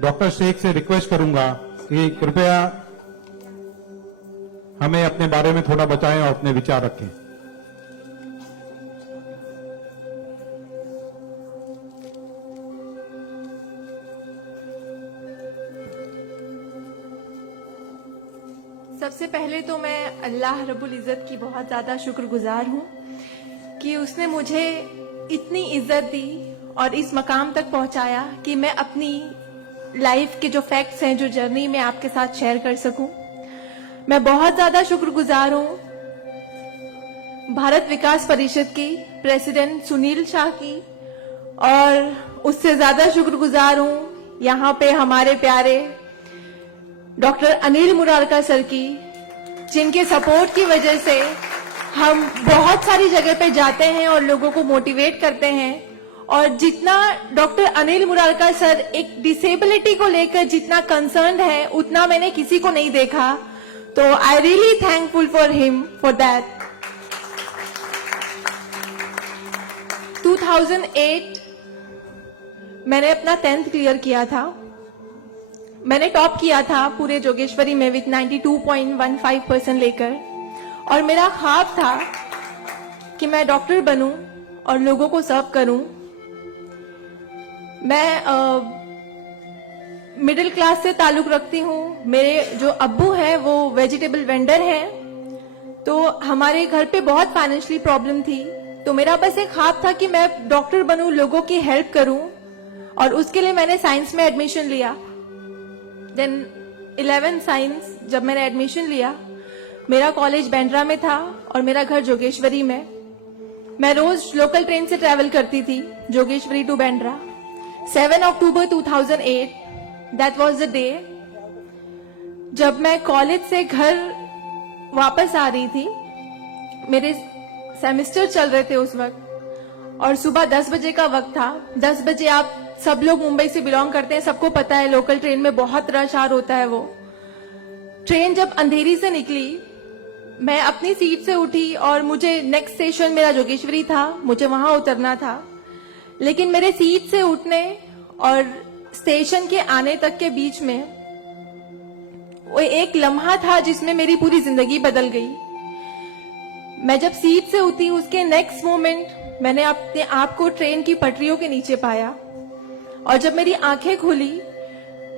Doctor Sheikh से request करूंगा कि कृपया हमें अपने बारे में थोड़ा बताएं और अपने विचार रखें। सबसे पहले तो मैं अल्लाह रब्बुल इज़्ज़त की बहुत ज़्यादा शुक्रगुजार हूँ कि उसने मुझे इतनी इज्जत दी और इस मकाम तक पहुँचाया कि मैं अपनी लाइफ के जो फैक्ट्स हैं, जो जर्नी में आपके साथ शेयर कर सकूं। मैं बहुत ज़्यादा शुक्रगुजार हूँ भारत विकास परिषद की प्रेसिडेंट सुनील शाह की, और उससे ज़्यादा शुक्रगुजार हूँ यहाँ पे हमारे प्यारे डॉक्टर अनिल मुरारका सर की, जिनके सपोर्ट की वजह से हम बहुत सारी जगह पे जाते हैं और लोगों को मोटिवेट करते हैं। और जितना डॉक्टर अनिल मुरारका सर एक डिसेबिलिटी को लेकर जितना कंसर्न्ड है, उतना मैंने किसी को नहीं देखा। तो I really thankful for him for that. 2008 मैंने अपना 10th क्लियर किया था। मैंने टॉप किया था पूरे जोगेश्वरी में विथ 92.15% लेकर, और मेरा ख्वाब था कि मैं डॉक्टर बनूं और लोगों को सर्व करूं। मैं मिडिल क्लास से ताल्लुक रखती हूँ। मेरे जो अब्बू हैं वो वेजिटेबल वेंडर हैं, तो हमारे घर पे बहुत फाइनेंशियली प्रॉब्लम थी। तो मेरा बस एक ख्वाब था कि मैं डॉक्टर बनूं, लोगों की हेल्प करूं, और उसके लिए मैंने साइंस में एडमिशन लिया। देन 11 साइंस जब मैंने एडमिशन लिया, मेरा कॉलेज बांद्रा में था और मेरा घर जोगेश्वरी में। मैं रोज लोकल ट्रेन से ट्रैवल करती थी Jogeshwari to Bandra. 7 October 2008 that was the day जब मैं कॉलेज से घर वापस आ रही थी। मेरे सेमेस्टर चल रहे थे उस वक्त, और सुबह 10 बजे का वक्त था। 10 बजे आप सब लोग मुंबई से बिलोंग करते हैं, सबको पता है लोकल ट्रेन में बहुत रश आर होता है। वो ट्रेन जब अंधेरी से निकली, मैं अपनी सीट से उठी और मुझे नेक्स्ट स्टेशन मेरा जोगेश्वरी था, मुझे वहां उतरना था। लेकिन मेरे सीट से उठने और स्टेशन के आने तक के बीच में वो एक लम्हा था जिसमें मेरी पूरी जिंदगी बदल गई। मैं जब सीट से उठी, उसके नेक्स्ट मोमेंट मैंने अपने आप को ट्रेन की पटरियों के नीचे पाया, और जब मेरी आंखें खुली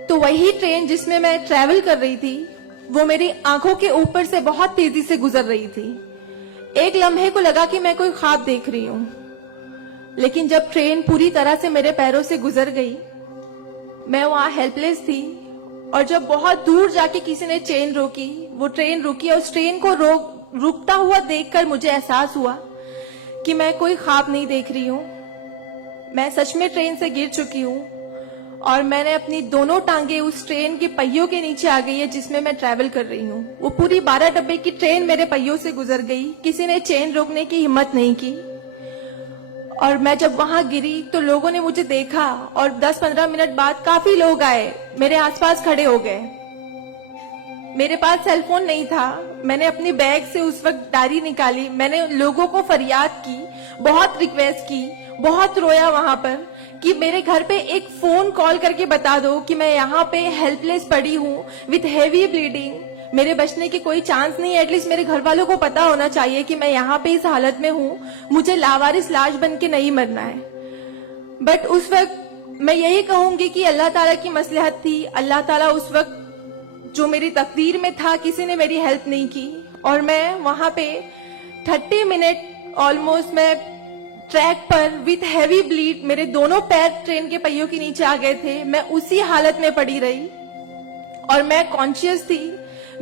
तो वही ट्रेन जिसमें मैं ट्रैवल कर रही थी वो मेरी आंखों के ऊपर से बहुत तेजी से गुजर रही थी। एक लम्हे को लगा कि मैं कोई ख्वाब देख रही हूं, लेकिन जब ट्रेन पूरी तरह से मेरे पैरों से गुजर गई, मैं वहां हेल्पलेस थी। और जब बहुत दूर जाके किसी ने चेन रोकी, वो ट्रेन रुकी, और उस ट्रेन को रुकता हुआ देखकर मुझे एहसास हुआ कि मैं कोई ख्वाब नहीं देख रही हूं, मैं सच में ट्रेन से गिर चुकी हूं, और मैंने अपनी दोनों टांगे उस ट्रेन के पहियों के नीचे आ गई है जिसमें मैं ट्रैवल कर रही हूँ। वो पूरी 12 डब्बे की ट्रेन मेरे पहियों से गुजर गई, किसी ने चेन रोकने की हिम्मत नहीं की। और मैं जब वहां गिरी तो लोगों ने मुझे देखा, और 10-15 मिनट बाद काफी लोग आए, मेरे आसपास खड़े हो गए। मेरे पास सेलफोन नहीं था। मैंने अपनी बैग से उस वक्त डायरी निकाली, मैंने लोगों को फरियाद की, बहुत रिक्वेस्ट की, बहुत रोया वहां पर कि मेरे घर पे एक फोन कॉल करके बता दो कि मैं यहाँ पे हेल्पलेस पड़ी हूँ विथ हेवी ब्लीडिंग, मेरे बचने की कोई चांस नहीं है। एटलीस्ट मेरे घर वालों को पता होना चाहिए कि मैं यहाँ पे इस हालत में हूँ, मुझे लावारिस लाश बन के नहीं मरना है। बट उस वक्त मैं यही कहूंगी कि अल्लाह ताला की मसलहत थी। अल्लाह ताला उस वक्त जो मेरी तकदीर में था, किसी ने मेरी हेल्प नहीं की, और मैं वहां पे 30 मिनट ऑलमोस्ट मैं ट्रैक पर विथ हैवी ब्लीड, मेरे दोनों पैर ट्रेन के पहियों के नीचे आ गए थे। मैं उसी हालत में पड़ी रही और मैं कॉन्शियस थी।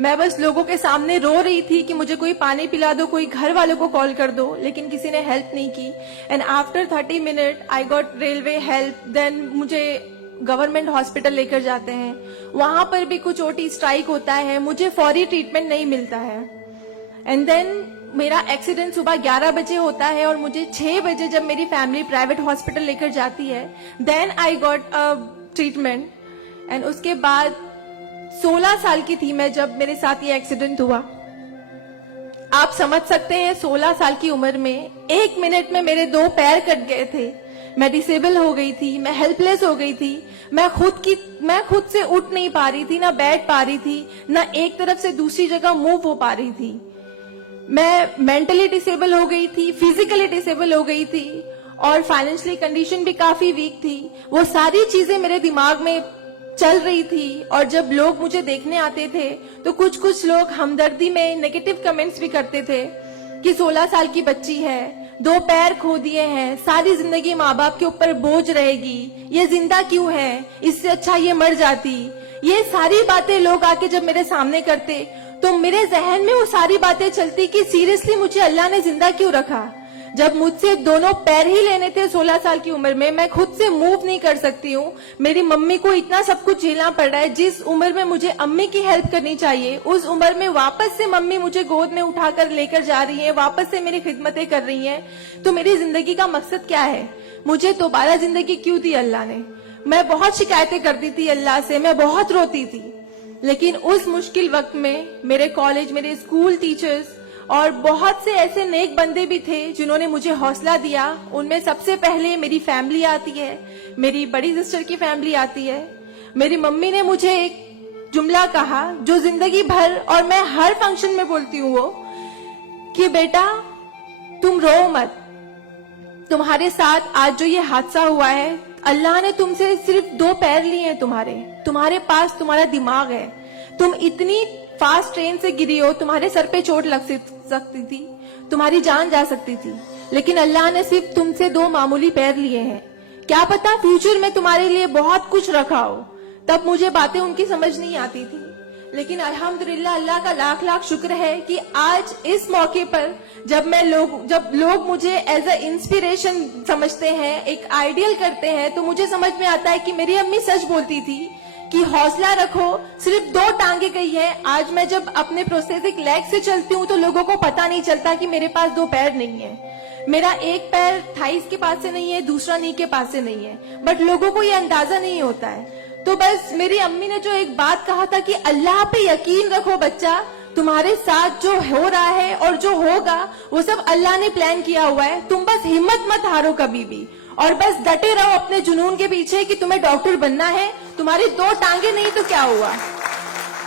मैं बस लोगों के सामने रो रही थी कि मुझे कोई पानी पिला दो, कोई घर वालों को कॉल कर दो, लेकिन किसी ने हेल्प नहीं की। And after 30 minute I got railway help. Then मुझे गवर्नमेंट हॉस्पिटल लेकर जाते हैं, वहां पर भी कुछ ओटी स्ट्राइक होता है, मुझे फौरी ट्रीटमेंट नहीं मिलता है। एंड देन मेरा एक्सीडेंट सुबह 11 बजे होता है, और मुझे 6 बजे जब मेरी फैमिली प्राइवेट हॉस्पिटल लेकर जाती है, then I got a treatment. And उसके बाद 16 साल की थी मैं जब मेरे साथ ये एक्सीडेंट हुआ। आप समझ सकते हैं 16 साल की उम्र में 1 मिनट में मेरे 2 पैर कट गए थे, मैं डिसेबल हो गई थी, मैं हेल्पलेस हो गई थी, मैं खुद से उठ नहीं पा रही थी, ना बैठ पा रही थी, ना एक तरफ से दूसरी जगह मूव हो पा रही थी। मैं मेंटली डिसेबल हो गई थी, फिजिकली डिसेबल हो गई थी और फाइनेंशियली कंडीशन भी काफी वीक थी। वो सारी चीजें मेरे दिमाग में चल रही थी और जब लोग मुझे देखने आते थे तो कुछ लोग हमदर्दी में नेगेटिव कमेंट्स भी करते थे कि 16 साल की बच्ची है, 2 पैर खो दिए हैं, सारी जिंदगी माँ बाप के ऊपर बोझ रहेगी, ये जिंदा क्यों है, इससे अच्छा ये मर जाती। ये सारी बातें लोग आके जब मेरे सामने करते तो मेरे जहन में वो सारी बातें चलती कि सीरियसली मुझे अल्लाह ने जिंदा क्यों रखा, जब मुझसे दोनों पैर ही लेने थे 16 साल की उम्र में, मैं खुद से मूव नहीं कर सकती हूँ। मेरी मम्मी को इतना सब कुछ झेलना पड़ रहा है। जिस उम्र में मुझे अम्मी की हेल्प करनी चाहिए उस उम्र में वापस से मम्मी मुझे गोद में उठाकर लेकर जा रही है, वापस से मेरी खिदमतें कर रही हैं। तो मेरी जिंदगी का मकसद क्या है, मुझे दोबारा जिंदगी क्यों दी अल्लाह ने। मैं बहुत शिकायतें करती थी अल्लाह से, मैं बहुत रोती थी, लेकिन उस मुश्किल वक्त में मेरे कॉलेज, मेरे स्कूल टीचर्स और बहुत से ऐसे नेक बंदे भी थे जिन्होंने मुझे हौसला दिया। उनमें सबसे पहले मेरी फैमिली आती है, मेरी बड़ी सिस्टर की फैमिली आती है। मेरी मम्मी ने मुझे एक जुमला कहा जो जिंदगी भर और मैं हर फंक्शन में बोलती हूँ, वो कि बेटा तुम रो मत, तुम्हारे साथ आज जो ये हादसा हुआ है, अल्लाह ने तुमसे सिर्फ 2 पैर लिए हैं, तुम्हारे पास तुम्हारा दिमाग है, तुम इतनी फास्ट ट्रेन से गिरी हो, तुम्हारे सर पे चोट लग सकती थी, तुम्हारी जान जा सकती थी, लेकिन अल्लाह ने सिर्फ तुमसे 2 मामूली पैर लिए हैं। क्या पता फ्यूचर में तुम्हारे लिए बहुत कुछ रखा हो। तब मुझे बातें उनकी समझ नहीं आती थी, लेकिन अल्हम्दुलिल्लाह अल्लाह का लाख लाख शुक्र है कि आज इस मौके पर जब लोग मुझे एज अ इंस्पिरेशन समझते हैं, एक आइडियल करते हैं, तो मुझे समझ में आता है कि मेरी अम्मी सच बोलती थी कि हौसला रखो, सिर्फ 2 टांगे गई है। आज मैं जब अपने प्रोस्थेटिक लेग से चलती हूँ तो लोगों को पता नहीं चलता कि मेरे पास 2 पैर नहीं है, मेरा एक पैर थाइस के पास से नहीं है, दूसरा नी के पास से नहीं है, बट लोगों को ये अंदाजा नहीं होता है। तो बस मेरी अम्मी ने जो एक बात कहा था कि अल्लाह पे यकीन रखो बच्चा, तुम्हारे साथ जो हो रहा है और जो होगा वो सब अल्लाह ने प्लान किया हुआ है, तुम बस हिम्मत मत हारो कभी भी और बस डटे रहो अपने जुनून के पीछे कि तुम्हें डॉक्टर बनना है। तुम्हारी 2 टांगे नहीं तो क्या हुआ,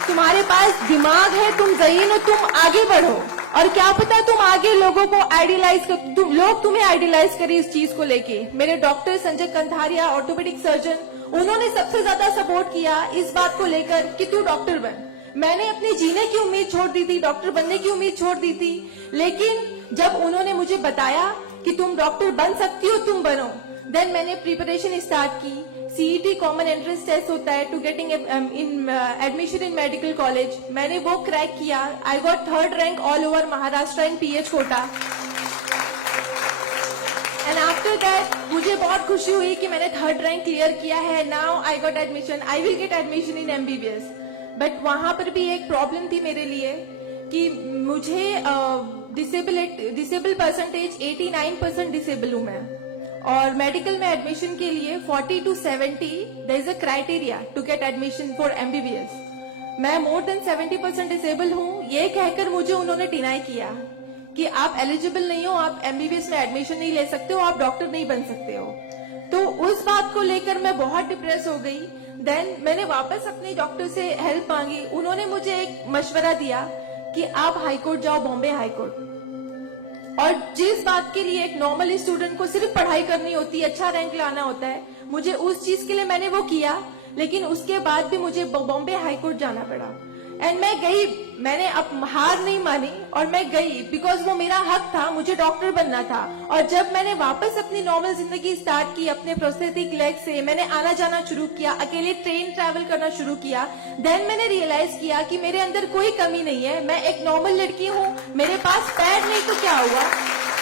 तुम्हारे पास दिमाग है, तुम ज़हीन हो, तुम आगे बढ़ो और क्या पता तुम आगे लोगों को आइडियलाइज कर, लोग तुम्हें आइडियलाइज करें इस चीज को लेके। मेरे doctor Sanjay Kantharia, orthopaedic surgeon, उन्होंने सबसे ज्यादा सपोर्ट किया इस बात को लेकर कि तू डॉक्टर बन। मैंने अपने जीने की उम्मीद छोड़ दी थी, डॉक्टर बनने की उम्मीद छोड़ दी थी, लेकिन जब उन्होंने मुझे बताया कि तुम डॉक्टर बन सकती हो, तुम बनो, देन मैंने प्रिपरेशन स्टार्ट की। सीईटी कॉमन एंट्रेंस टेस्ट होता है to getting admission in medical college, मैंने वो क्रैक किया। I got 3rd rank all over Maharashtra in PH quota and after that मुझे बहुत खुशी हुई कि मैंने 3rd रैंक क्लियर किया है। Now I got admission, I will get admission in MBBS. But वहां पर भी एक प्रॉब्लम थी मेरे लिए कि मुझे डिसेबल परसेंटेज 89% डिसेबल हूं मैं, और मेडिकल में एडमिशन के लिए 40 to 70 there is a criteria to get admission for MBBS. मैं मोर देन 70% डिसेबल हूं, ये कहकर मुझे उन्होंने डिनाई किया कि आप एलिजिबल नहीं हो, आप एमबीबीएस में एडमिशन नहीं ले सकते हो, आप डॉक्टर नहीं बन सकते हो। तो उस बात को लेकर मैं बहुत डिप्रेस हो गई। देन मैंने वापस अपने डॉक्टर से हेल्प मांगी, उन्होंने मुझे एक मशवरा दिया कि आप हाईकोर्ट जाओ, बॉम्बे हाईकोर्ट, और जिस बात के लिए एक नॉर्मल स्टूडेंट को सिर्फ पढ़ाई करनी होती है, अच्छा रैंक लाना होता है, मुझे उस चीज के लिए मैंने वो किया, लेकिन उसके बाद भी मुझे बॉम्बे हाईकोर्ट जाना पड़ा। एंड मैं गई, मैंने अब हार नहीं मानी और मैं गई बिकॉज वो मेरा हक था, मुझे डॉक्टर बनना था। और जब मैंने वापस अपनी नॉर्मल जिंदगी स्टार्ट की अपने प्रोस्थेटिक लेग से, मैंने आना जाना शुरू किया, अकेले ट्रेन ट्रैवल करना शुरू किया, देन मैंने रियलाइज किया कि मेरे अंदर कोई कमी नहीं है, मैं एक नॉर्मल लड़की हूँ, मेरे पास पैर नहीं तो क्या हुआ,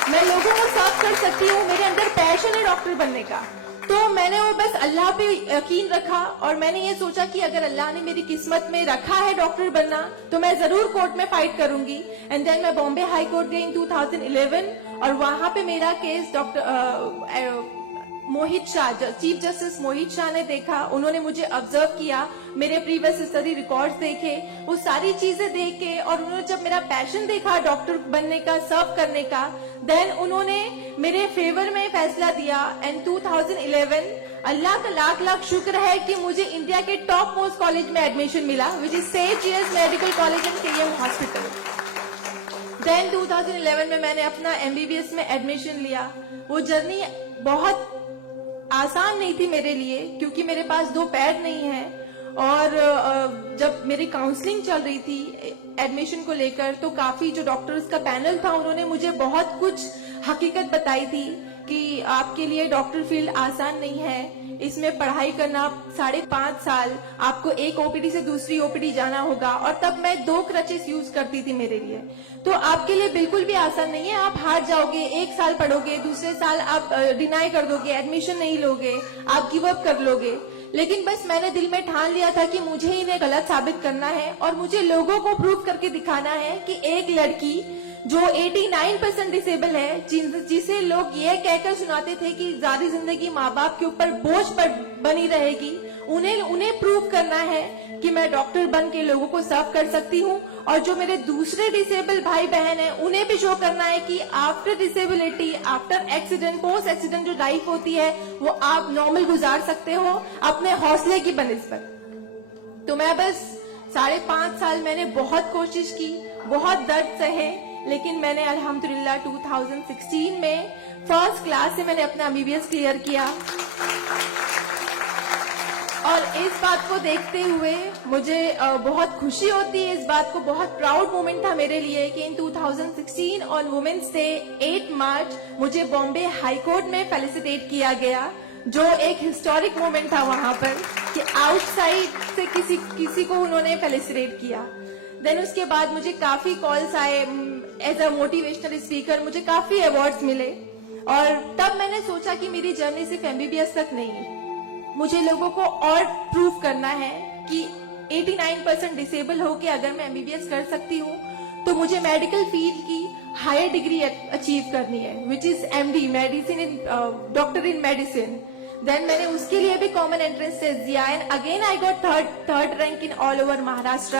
मैं लोगों को सर्व कर सकती हूँ, मेरे अंदर पैशन है डॉक्टर बनने का। तो मैंने वो बस अल्लाह पे यकीन रखा और मैंने ये सोचा कि अगर अल्लाह ने मेरी किस्मत में रखा है डॉक्टर बनना तो मैं जरूर कोर्ट में फाइट करूंगी। एंड देन मैं बॉम्बे हाई कोर्ट गई इन 2011 और वहां पे मेरा केस मोहित शाह, चीफ जस्टिस मोहित शाह ने देखा, उन्होंने मुझे ऑब्जर्व किया, मेरे प्रीवियस स्टडी रिकॉर्ड्स देखे, वो सारी चीजें देख के, और उन्होंने जब मेरा पैशन देखा डॉक्टर बनने का, सर्व करने का, देन उन्होंने मेरे फेवर में फैसला दिया। एंड 2011 अल्लाह का लाख लाख शुक्र है कि मुझे इंडिया के टॉप मोस्ट कॉलेज में एडमिशन मिला, which is Seth GS medical college and KM hospital. Then 2011 में मैंने अपना एमबीबीएस में एडमिशन लिया। वो जर्नी बहुत आसान नहीं थी मेरे लिए, क्योंकि मेरे पास 2 पैर नहीं है, और जब मेरी काउंसलिंग चल रही थी एडमिशन को लेकर, तो काफी जो डॉक्टर्स का पैनल था उन्होंने मुझे बहुत कुछ हकीकत बताई थी कि आपके लिए डॉक्टर फील्ड आसान नहीं है, इसमें पढ़ाई करना 5.5 साल, आपको एक ओपीडी से दूसरी ओपीडी जाना होगा, और तब मैं 2 क्रचेस यूज करती थी मेरे लिए। तो आपके लिए बिल्कुल भी आसान नहीं है, आप हार जाओगे, 1 साल पढ़ोगे, दूसरे साल आप डिनाई कर दोगे, एडमिशन नहीं लोगे, आप गिव अप कर लोगे। लेकिन बस मैंने दिल में ठान लिया था कि मुझे इन्हें गलत साबित करना है, और मुझे लोगों को प्रूव करके दिखाना है कि एक लड़की जो 89% डिसेबल है, जिसे लोग ये कहकर सुनाते थे कि सारी जिंदगी माँ बाप के ऊपर बोझ पर बनी रहेगी, उन्हें प्रूव करना है कि मैं डॉक्टर बन के लोगों को सर्व कर सकती हूँ। और जो मेरे दूसरे डिसेबल भाई बहन हैं, उन्हें भी शो करना है कि after disability, after accident, post accident जो लाइफ होती है वो आप नॉर्मल गुजार सकते हो अपने हौसले की बनिस्बत। तो मैं बस 5.5 साल मैंने बहुत कोशिश की, बहुत दर्द सहे, लेकिन मैंने अल्हम्दुलिल्लाह 2016 में फर्स्ट क्लास से मैंने अपना एमबीबीएस क्लियर किया। और इस बात को देखते हुए मुझे बहुत खुशी होती है, इस बात को बहुत प्राउड मोमेंट था मेरे लिए कि इन 2016 ऑन वुमेन्स डे 8 मार्च मुझे बॉम्बे हाई कोर्ट में फेलिसिटेट किया गया, जो एक हिस्टोरिक मोमेंट था वहां पर कि आउटसाइड से किसी को उन्होंने फेलिसिटेट किया। देन उसके बाद मुझे काफी कॉल्स आए, एज अ मोटिवेशनल स्पीकर मुझे काफी अवार्ड्स मिले, और तब मैंने सोचा कि मेरी जर्नी सिर्फ एमबीबीएस तक नहीं, मुझे लोगों को और प्रूव करना है कि 89% डिसेबल होके अगर मैं एमबीबीएस कर सकती हूँ, तो मुझे मेडिकल फील्ड की हायर डिग्री अचीव करनी है, which is MD, medicine in doctor in medicine. Then मैंने उसके लिए भी कॉमन एंट्रेंस टेस्ट दिया, and again I got third rank in all over Maharashtra.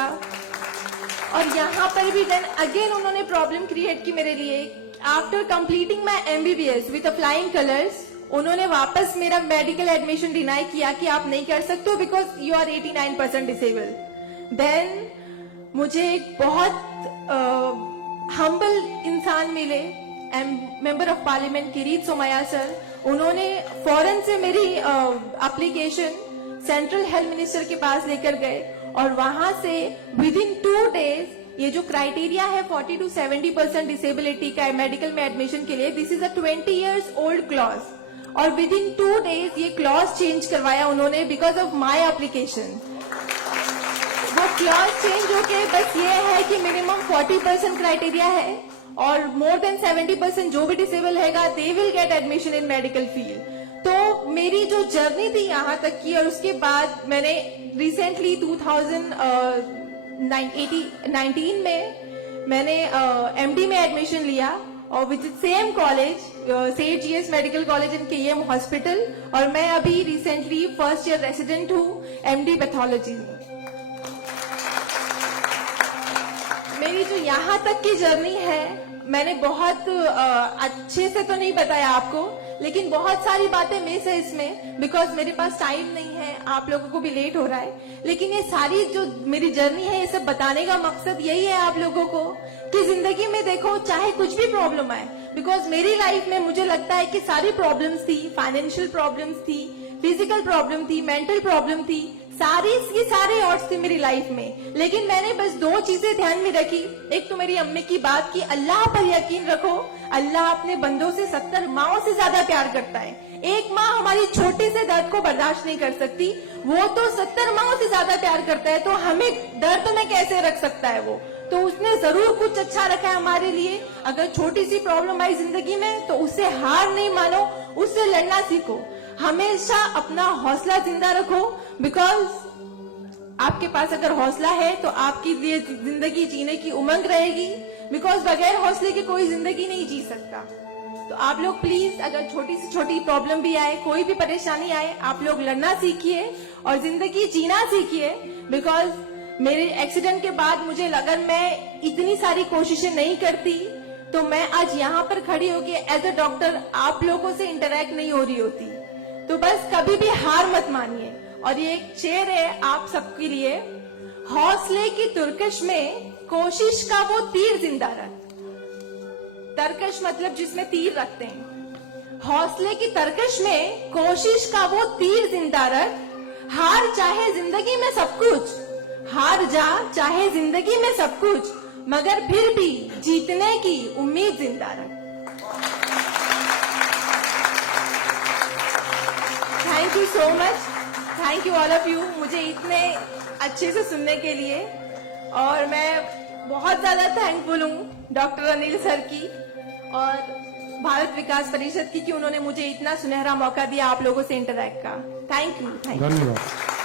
और यहाँ पर भी देन अगेन उन्होंने प्रॉब्लम क्रिएट की मेरे लिए। After completing my MBBS with flying colours, उन्होंने वापस मेरा मेडिकल एडमिशन डिनाई किया कि आप नहीं कर सकते हो because you are 89% disable. Then मुझे एक बहुत हम्बल इंसान मिले, member of parliament Kirit Somaiya sir, उन्होंने फौरन से मेरी एप्लीकेशन सेंट्रल हेल्थ मिनिस्टर के पास लेकर गए, और वहां से विद इन 2 डेज ये जो क्राइटेरिया है 40 to 70% डिसेबिलिटी का मेडिकल में एडमिशन के लिए, this is a 20 years old clause, और विद इन 2 डेज ये क्लॉज चेंज करवाया उन्होंने बिकॉज ऑफ माई एप्लीकेशन। वो क्लॉज चेंज होके बस ये है कि मिनिमम 40% क्राइटेरिया है, और मोर देन 70% जो भी डिसेबल हैगा they will get admission in medical field. तो मेरी जो जर्नी थी यहाँ तक की, और उसके बाद मैंने रिसेंटली 2019 में मैंने एमडी में एडमिशन लिया, और which is same college, Seth GS medical college and KM hospital, और मैं अभी रिसेंटली फर्स्ट ईयर रेसिडेंट हूँ एमडी पैथोलॉजी में। मेरी जो यहाँ तक की जर्नी है, मैंने बहुत अच्छे से तो नहीं बताया आपको, लेकिन बहुत सारी बातें मिस है इसमें बिकॉज मेरे पास टाइम नहीं है, आप लोगों को भी लेट हो रहा है। लेकिन ये सारी जो मेरी जर्नी है, ये सब बताने का मकसद यही है आप लोगों को कि जिंदगी में देखो चाहे कुछ भी प्रॉब्लम आए, बिकॉज मेरी लाइफ में मुझे लगता है कि सारी प्रॉब्लम्स थी, फाइनेंशियल प्रॉब्लम्स थी, फिजिकल प्रॉब्लम थी, मेंटल प्रॉब्लम थी, सारे ऑड्स थे मेरी लाइफ में, लेकिन मैंने बस 2 चीजें ध्यान में रखी। एक तो मेरी अम्मी की बात की अल्लाह पर यकीन रखो, अल्लाह अपने बंदों से 70 माओं से ज्यादा प्यार करता है। एक माँ हमारी छोटे से दर्द को बर्दाश्त नहीं कर सकती, वो तो 70 माओं से ज्यादा प्यार करता है, तो हमें दर्द में कैसे रख सकता है वो, तो उसने जरूर कुछ अच्छा रखा है हमारे लिए। अगर छोटी सी प्रॉब्लम आई जिंदगी में तो उससे हार नहीं मानो, उससे लड़ना सीखो, हमेशा अपना हौसला जिंदा रखो, बिकॉज आपके पास अगर हौसला है तो आपकी लिए जिंदगी जीने की उमंग रहेगी, बिकॉज बगैर हौसले की कोई जिंदगी नहीं जी सकता। तो आप लोग प्लीज, अगर छोटी से छोटी प्रॉब्लम भी आए, कोई भी परेशानी आए, आप लोग लड़ना सीखिए और जिंदगी जीना सीखिए। बिकॉज मेरे एक्सीडेंट के बाद मुझे अगर मैं इतनी सारी कोशिशें नहीं करती तो मैं आज यहाँ पर खड़ी होके एज अ डॉक्टर आप लोगों से इंटरेक्ट नहीं हो रही होती। तो बस कभी भी हार मत मानिए। और ये एक शेर है आप सबके लिए, हौसले की तुर्कश में कोशिश का वो तीर जिंदा रख। तरकश मतलब जिसमें तीर रखते हैं। हौसले की तरकश में कोशिश का वो तीर जिंदा रख। हार चाहे जिंदगी में सब कुछ, हार जा चाहे जिंदगी में सब कुछ, मगर फिर भी जीतने की उम्मीद जिंदा रख। Thank you so much, thank you all of you, मुझे इतने अच्छे से सुनने के लिए। और मैं बहुत ज्यादा थैंकफुल हूँ डॉक्टर अनिल सर की और भारत विकास परिषद की कि उन्होंने मुझे इतना सुनहरा मौका दिया आप लोगों से इंटरैक्ट का। Thank you. धन्यवाद।